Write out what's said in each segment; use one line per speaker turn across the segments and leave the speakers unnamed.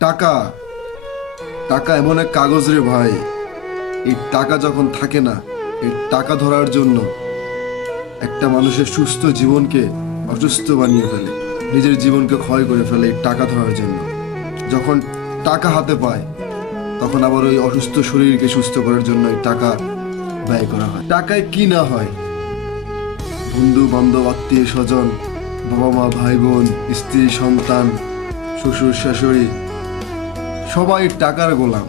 টাকা। টাকা এমন এক কাগজ রে ভাই। এই টাকা যখন থাকে না, এই টাকা ধরার জন্য একটা মানুষের সুস্থ জীবনকে অসুস্থ বানিয়ে ফেলে, নিজের জীবনকে ক্ষয় করে ফেলে এই টাকা ধরার জন্য। যখন টাকা হাতে পায়, তখন আবার ওই অসুস্থ শরীরকে সুস্থ করার জন্য এই টাকা ব্যয় করা হয়। টাকায় কি না হয়? বন্ধু, বান্ধব, আত্মীয় স্বজন বাবা মা ভাই বোন স্ত্রী, সন্তান, শ্বশুর, শাশুড়ি সবাই টাকার গোলাম।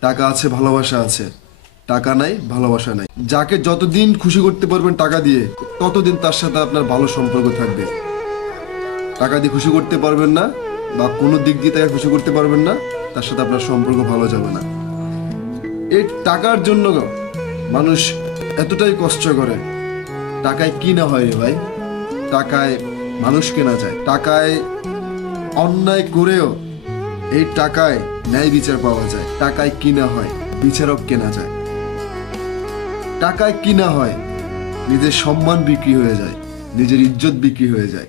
টাকা আছে, ভালোবাসা আছে। টাকা নাই, ভালোবাসা নাই। যাকে যতদিন খুশি করতে পারবেন টাকা দিয়ে, ততদিন তার সাথে আপনার ভালো সম্পর্ক থাকবে। টাকা দিয়ে খুশি করতে পারবেন না, বা কোনো দিক দিয়ে তাকে খুশি করতে পারবেন না, তার সাথে আপনার সম্পর্ক ভালো যাবে না। এই টাকার জন্য মানুষ এতটাই কষ্ট করে। টাকায় কি না হয় রে ভাই? টাকায় মানুষ কেনা যায়। টাকায় অন্যায় করেও এই টাকায় ন্যায় বিচার পাওয়া যায়। টাকায় কিনা হয়, বিচারক কেনা যায়। টাকায় কিনা হয়, নিজের সম্মান বিক্রি হয়ে যায়, নিজের ইজ্জত বিক্রি হয়ে যায়।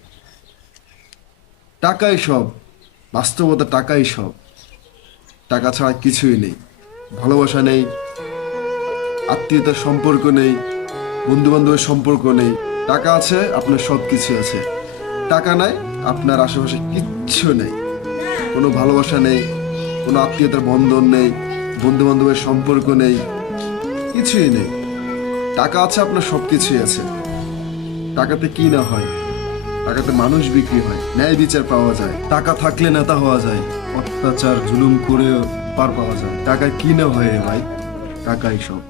টাকাই সব, বাস্তবতা টাকাই সব। টাকা ছাড়া কিছুই নেই, ভালোবাসা নেই, আত্মীয়তার সম্পর্ক নেই বন্ধু বান্ধবের সম্পর্ক নেই। টাকা আছে, আপনার সব কিছু আছে। টাকা নাই, আপনার আশেপাশে কিচ্ছু নেই। কোনো ভালোবাসা নেই, কোনো আত্মীয়তার বন্ধন নেই বন্ধু বান্ধবের সম্পর্ক নেই, কিছুই নেই। টাকা আছে, আপনার সব কিছুই আছে। টাকাতে কি না হয়? টাকাতে মানুষ বিক্রি হয়, ন্যায় বিচার পাওয়া যায়। টাকা থাকলে নেতা হওয়া যায়, অত্যাচার, জুলুম করেও পার পাওয়া যায়। টাকায় কি না হয় ভাই? টাকাই সব।